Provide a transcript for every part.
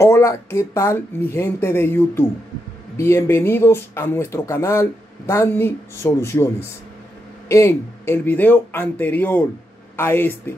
Hola, ¿qué tal mi gente de YouTube? Bienvenidos a nuestro canal Danny Soluciones. En el video anterior a este,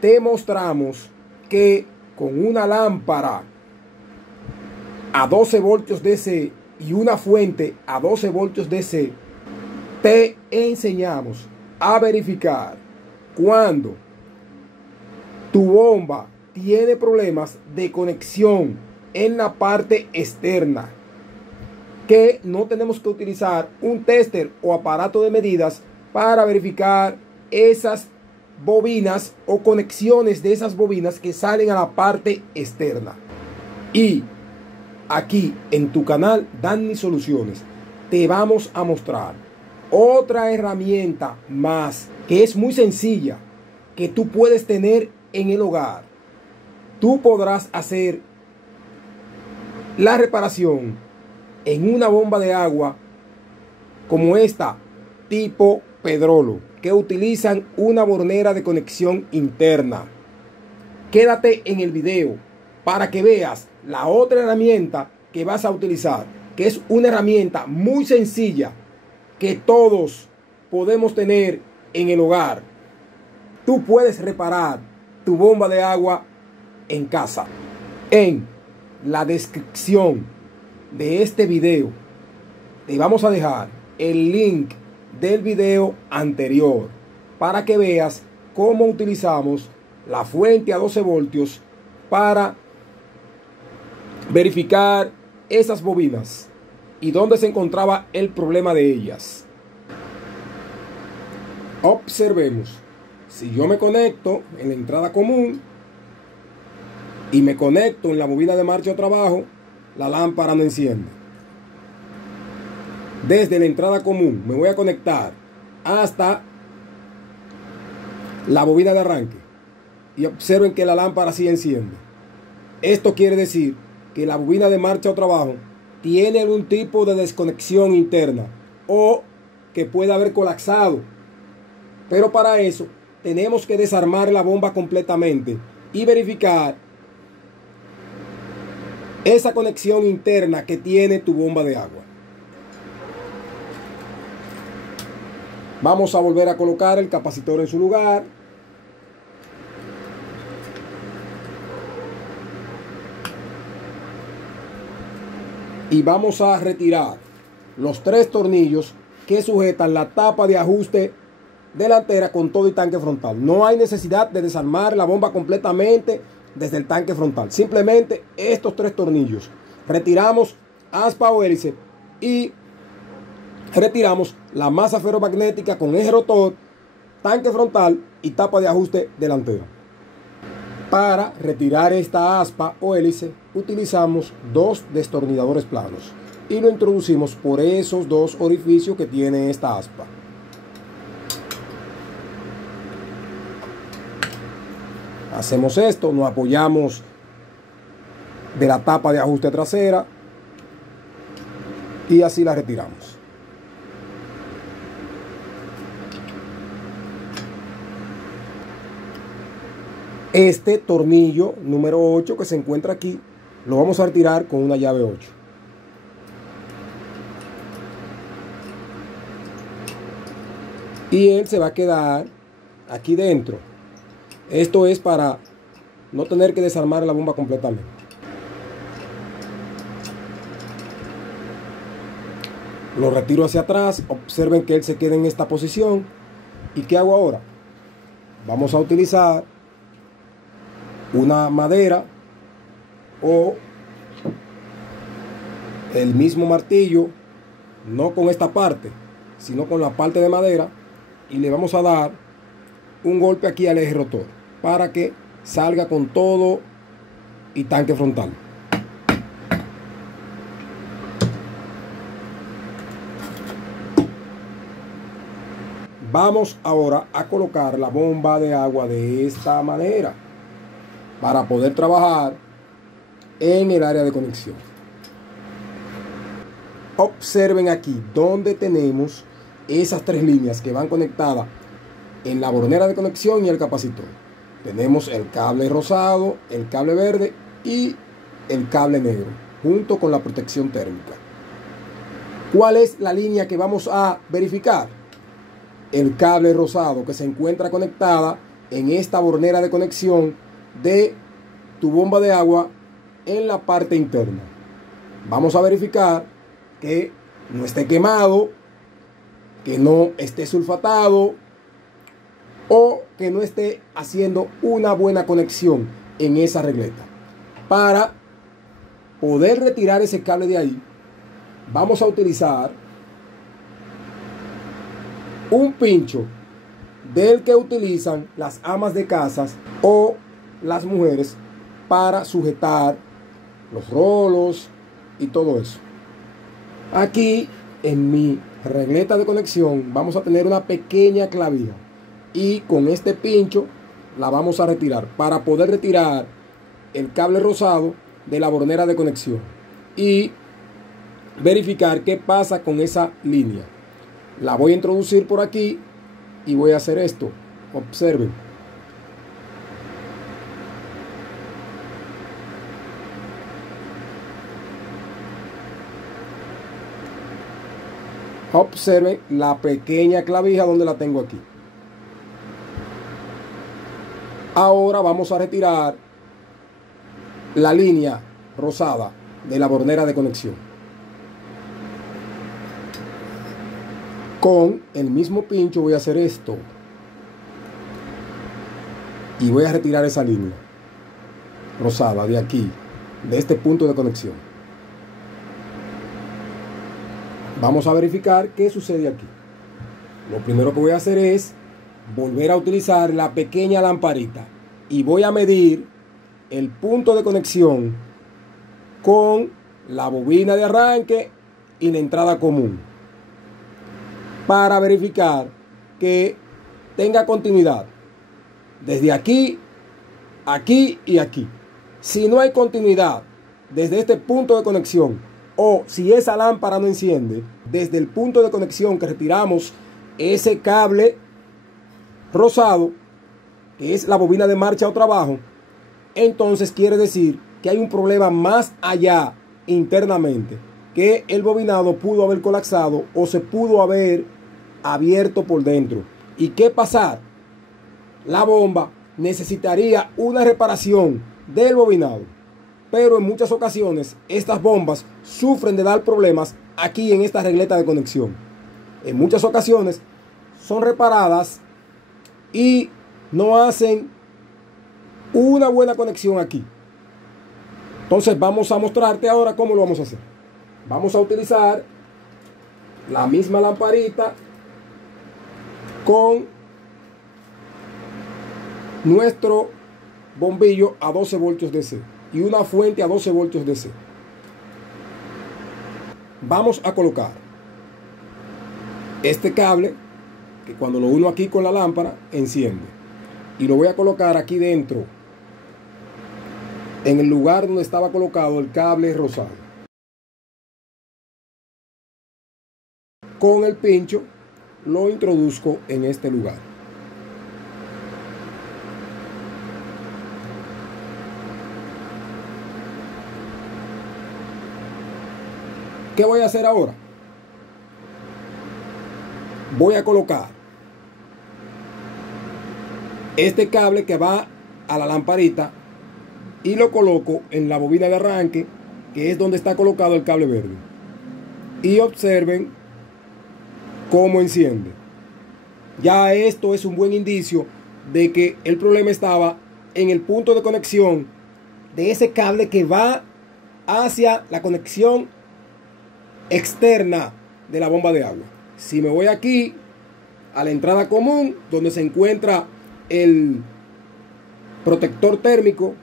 te mostramos que con una lámpara a 12 voltios DC y una fuente a 12 voltios DC, te enseñamos a verificar cuando tu bomba tiene problemas de conexión en la parte externa, que no tenemos que utilizar un tester o aparato de medidas para verificar esas bobinas o conexiones de esas bobinas que salen a la parte externa. Y aquí en tu canal Danny Soluciones te vamos a mostrar otra herramienta más que es muy sencilla, que tú puedes tener en el hogar. Tú podrás hacer la reparación en una bomba de agua como esta tipo Pedrolo, que utilizan una bornera de conexión interna. Quédate en el video para que veas la otra herramienta que vas a utilizar, que es una herramienta muy sencilla que todos podemos tener en el hogar. Tú puedes reparar tu bomba de agua en casa. En la descripción de este video te vamos a dejar el link del video anterior para que veas cómo utilizamos la fuente a 12 voltios para verificar esas bobinas y dónde se encontraba el problema de ellas. Observemos. Si yo me conecto en la entrada común y me conecto en la bobina de marcha o trabajo, la lámpara no enciende. Desde la entrada común me voy a conectar hasta la bobina de arranque y observen que la lámpara sí enciende. Esto quiere decir que la bobina de marcha o trabajo tiene algún tipo de desconexión interna o que puede haber colapsado. Pero para eso tenemos que desarmar la bomba completamente y verificar esa conexión interna que tiene tu bomba de agua. Vamos a volver a colocar el capacitor en su lugar. Y vamos a retirar los 3 tornillos que sujetan la tapa de ajuste delantera con todo y tanque frontal. No hay necesidad de desarmar la bomba completamente desde el tanque frontal. Simplemente estos 3 tornillos. Retiramos aspa o hélice y retiramos la masa ferromagnética con eje rotor, tanque frontal y tapa de ajuste delantera. Para retirar esta aspa o hélice utilizamos 2 destornilladores planos y lo introducimos por esos 2 orificios que tiene esta aspa. Hacemos esto, nos apoyamos de la tapa de ajuste trasera y así la retiramos. Este tornillo número 8 que se encuentra aquí, lo vamos a retirar con una llave 8. Y él se va a quedar aquí dentro. Esto es para no tener que desarmar la bomba completamente. Lo retiro hacia atrás. Observen que él se queda en esta posición. ¿Y qué hago ahora? Vamos a utilizar una madera o el mismo martillo, no con esta parte, sino con la parte de madera, y le vamos a dar un golpe aquí al eje rotor para que salga con todo y tanque frontal. Vamos ahora a colocar la bomba de agua de esta manera para poder trabajar en el área de conexión. Observen aquí donde tenemos esas 3 líneas que van conectadas en la bornera de conexión y el capacitor. Tenemos el cable rosado, el cable verde y el cable negro junto con la protección térmica. ¿Cuál es la línea que vamos a verificar? El cable rosado que se encuentra conectada en esta bornera de conexión de tu bomba de agua en la parte interna. Vamos a verificar que no esté quemado, que no esté sulfatado o que no esté haciendo una buena conexión en esa regleta. Para poder retirar ese cable de ahí, vamos a utilizar un pincho del que utilizan las amas de casas o las mujeres para sujetar los rolos y todo eso. Aquí en mi regleta de conexión vamos a tener una pequeña clavija y con este pincho la vamos a retirar para poder retirar el cable rosado de la bornera de conexión y verificar qué pasa con esa línea. La voy a introducir por aquí y voy a hacer esto. Observen. Observen la pequeña clavija donde la tengo aquí. Ahora vamos a retirar la línea rosada de la bornera de conexión. Con el mismo pincho voy a hacer esto. Y voy a retirar esa línea rosada de aquí, de este punto de conexión. Vamos a verificar qué sucede aquí. Lo primero que voy a hacer es volver a utilizar la pequeña lamparita y voy a medir el punto de conexión con la bobina de arranque y la entrada común para verificar que tenga continuidad desde aquí, aquí y aquí. Si no hay continuidad desde este punto de conexión o si esa lámpara no enciende desde el punto de conexión que retiramos ese cable rosado, que es la bobina de marcha o trabajo, entonces quiere decir que hay un problema más allá internamente, que el bobinado pudo haber colapsado o se pudo haber abierto por dentro. ¿Y qué pasar? La bomba necesitaría una reparación del bobinado, pero en muchas ocasiones estas bombas sufren de dar problemas aquí en esta regleta de conexión. En muchas ocasiones son reparadas y no hacen una buena conexión aquí. Entonces vamos a mostrarte ahora cómo lo vamos a hacer. Vamos a utilizar la misma lamparita con nuestro bombillo a 12 voltios DC y una fuente a 12 voltios DC. Vamos a colocar este cable que cuando lo uno aquí con la lámpara enciende y lo voy a colocar aquí dentro en el lugar donde estaba colocado el cable rosado. Con el pincho lo introduzco en este lugar. ¿Qué voy a hacer ahora? Voy a colocar este cable que va a la lamparita y lo coloco en la bobina de arranque, que es donde está colocado el cable verde. Y observen cómo enciende. Ya esto es un buen indicio de que el problema estaba en el punto de conexión de ese cable que va hacia la conexión externa de la bomba de agua. Si me voy aquí a la entrada común donde se encuentra el protector térmico,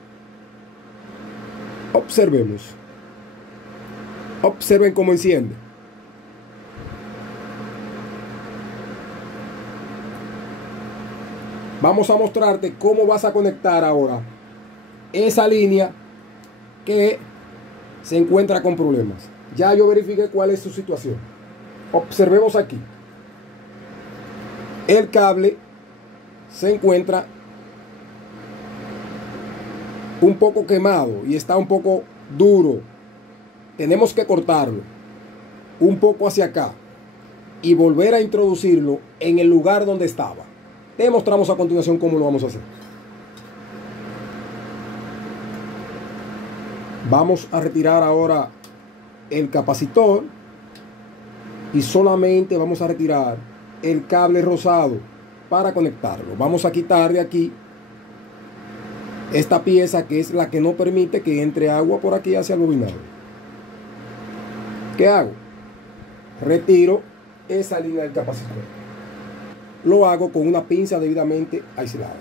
observemos. Observen cómo enciende. Vamos a mostrarte cómo vas a conectar ahora esa línea que se encuentra con problemas. Ya yo verifiqué cuál es su situación. Observemos aquí. El cable se encuentra un poco quemado y está un poco duro, tenemos que cortarlo un poco hacia acá y volver a introducirlo en el lugar donde estaba. Te mostramos a continuación cómo lo vamos a hacer. Vamos a retirar ahora el capacitor y solamente vamos a retirar el cable rosado para conectarlo. Vamos a quitar de aquí esta pieza que es la que no permite que entre agua por aquí hacia el bobinado. ¿Qué hago? Retiro esa línea del capacitor. Lo hago con una pinza debidamente aislada.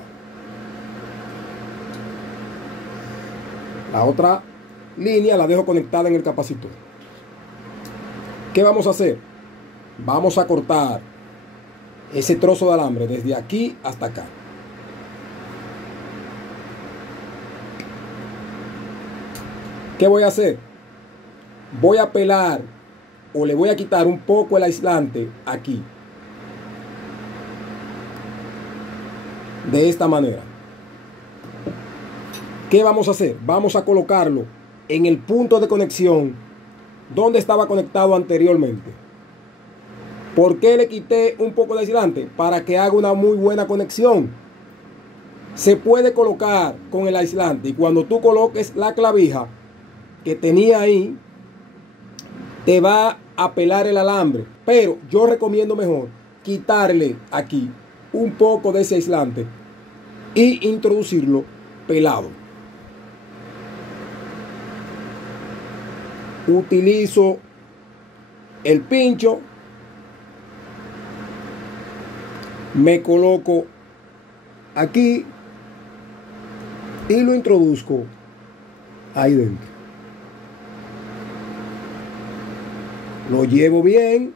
La otra línea la dejo conectada en el capacitor. ¿Qué vamos a hacer? Vamos a cortar ese trozo de alambre desde aquí hasta acá. ¿Qué voy a hacer? Voy a pelar o le voy a quitar un poco el aislante aquí. De esta manera. ¿Qué vamos a hacer? Vamos a colocarlo en el punto de conexión donde estaba conectado anteriormente. ¿Por qué le quité un poco de aislante? Para que haga una muy buena conexión. Se puede colocar con el aislante y cuando tú coloques la clavija que tenía ahí, te va a pelar el alambre. Pero yo recomiendo mejor quitarle aquí un poco de ese aislante y introducirlo pelado. Utilizo el pincho, me coloco aquí y lo introduzco ahí dentro. Lo llevo bien.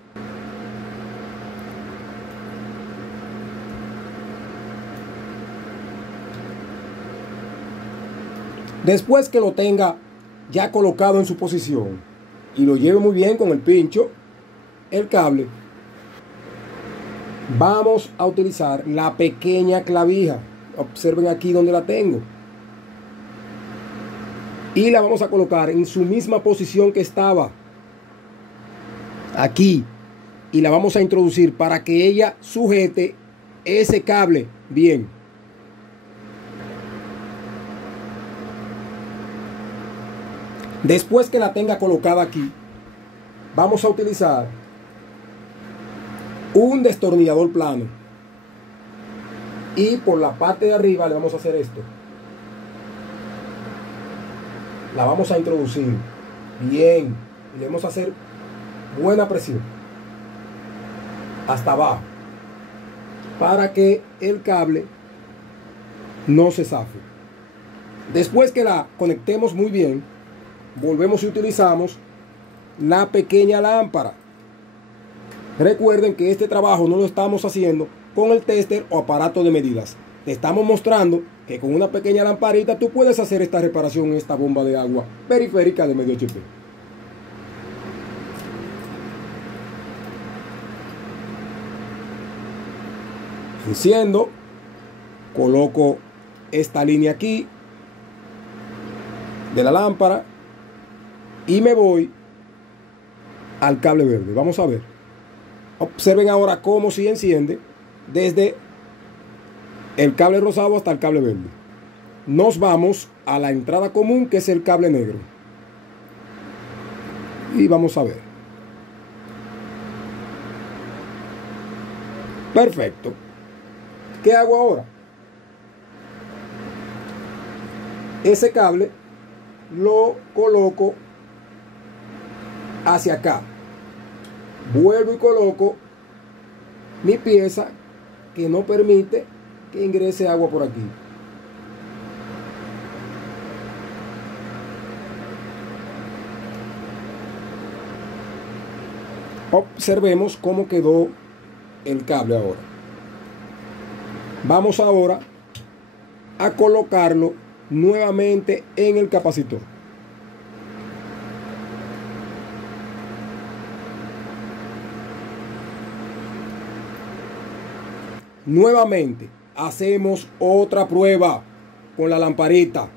Después que lo tenga ya colocado en su posición y lo lleve muy bien con el pincho, el cable, vamos a utilizar la pequeña clavija. Observen aquí donde la tengo. Y la vamos a colocar en su misma posición que estaba. Aquí. Y la vamos a introducir para que ella sujete ese cable bien. Después que la tenga colocada aquí, vamos a utilizar un destornillador plano. Y por la parte de arriba le vamos a hacer esto. La vamos a introducir bien. Y le vamos a hacer buena presión hasta abajo para que el cable no se zafe. Después que la conectemos muy bien, volvemos y utilizamos la pequeña lámpara. Recuerden que este trabajo no lo estamos haciendo con el tester o aparato de medidas. Te estamos mostrando que con una pequeña lamparita tú puedes hacer esta reparación en esta bomba de agua periférica de medio HP. Enciendo, coloco esta línea aquí de la lámpara y me voy al cable verde. Vamos a ver. Observen ahora cómo se enciende desde el cable rosado hasta el cable verde. Nos vamos a la entrada común, que es el cable negro. Y vamos a ver. Perfecto. ¿Qué hago ahora? Ese cable lo coloco hacia acá. Vuelvo y coloco mi pieza que no permite que ingrese agua por aquí. Observemos cómo quedó el cable ahora. Vamos ahora a colocarlo nuevamente en el capacitor. Nuevamente hacemos otra prueba con la lamparita.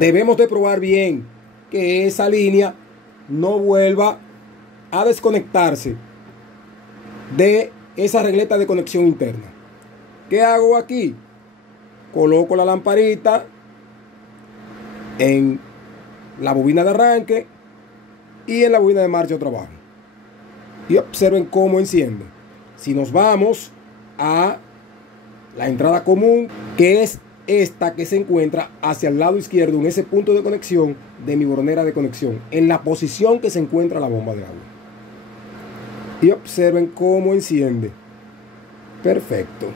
Debemos de probar bien que esa línea no vuelva a desconectarse de esa regleta de conexión interna. ¿Qué hago aquí? Coloco la lamparita en la bobina de arranque y en la bobina de marcha de trabajo. Y observen cómo enciende. Si nos vamos a la entrada común, que es esta que se encuentra hacia el lado izquierdo en ese punto de conexión de mi bornera de conexión, en la posición que se encuentra la bomba de agua. Y observen cómo enciende. Perfecto.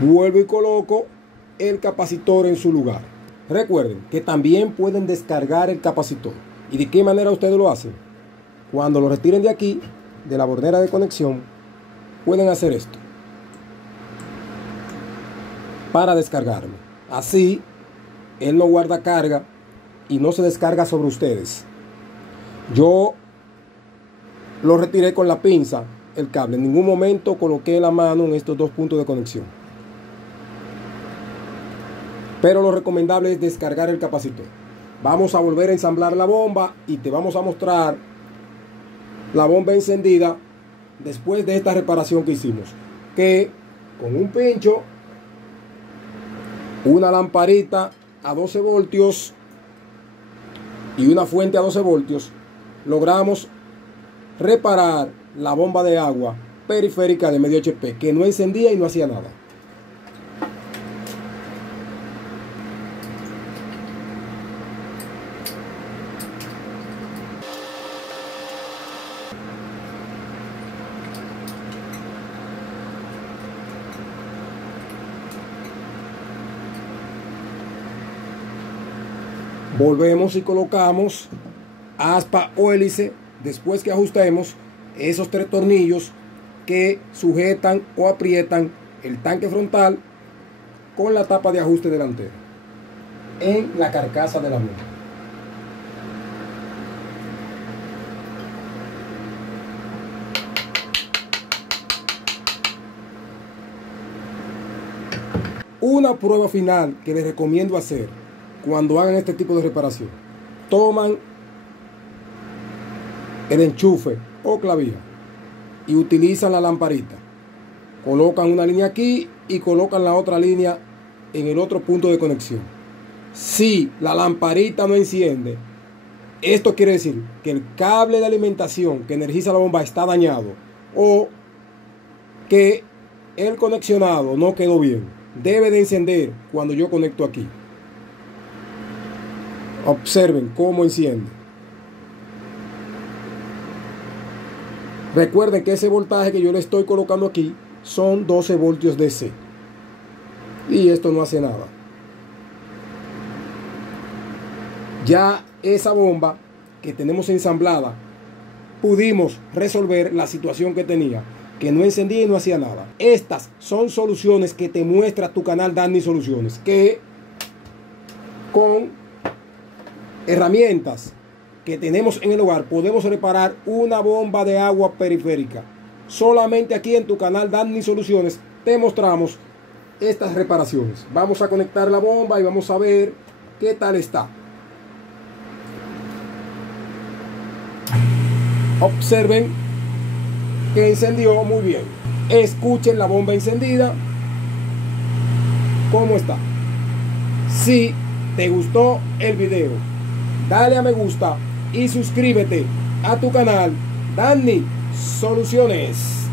Vuelvo y coloco el capacitor en su lugar. Recuerden que también pueden descargar el capacitor. ¿Y de qué manera ustedes lo hacen? Cuando lo retiren de aquí, de la bornera de conexión, pueden hacer esto para descargarlo. Así, él no guarda carga y no se descarga sobre ustedes. Yo lo retiré con la pinza, el cable. En ningún momento coloqué la mano en estos dos puntos de conexión. Pero lo recomendable es descargar el capacitor. Vamos a volver a ensamblar la bomba y te vamos a mostrar la bomba encendida después de esta reparación que hicimos. Que con un pincho, una lamparita a 12 voltios y una fuente a 12 voltios, logramos reparar la bomba de agua periférica de medio HP, que no encendía y no hacía nada. Volvemos y colocamos aspa o hélice después que ajustemos esos tres tornillos que sujetan o aprietan el tanque frontal con la tapa de ajuste delantero en la carcasa de la bomba. Una prueba final que les recomiendo hacer cuando hagan este tipo de reparación: toman el enchufe o clavija y utilizan la lamparita, colocan una línea aquí y colocan la otra línea en el otro punto de conexión. Si la lamparita no enciende, esto quiere decir que el cable de alimentación que energiza la bomba está dañado o que el conexionado no quedó bien. Debe de encender cuando yo conecto aquí. Observen cómo enciende. Recuerden que ese voltaje que yo le estoy colocando aquí son 12 voltios DC. Y esto no hace nada. Ya esa bomba que tenemos ensamblada, pudimos resolver la situación que tenía, que no encendía y no hacía nada. Estas son soluciones que te muestra tu canal Danny Soluciones, que con herramientas que tenemos en el hogar podemos reparar una bomba de agua periférica. Solamente aquí en tu canal Danny Soluciones te mostramos estas reparaciones. Vamos a conectar la bomba y vamos a ver qué tal está. Observen que encendió muy bien. Escuchen la bomba encendida cómo está. Si te gustó el video, dale a me gusta y suscríbete a tu canal Danny Soluciones.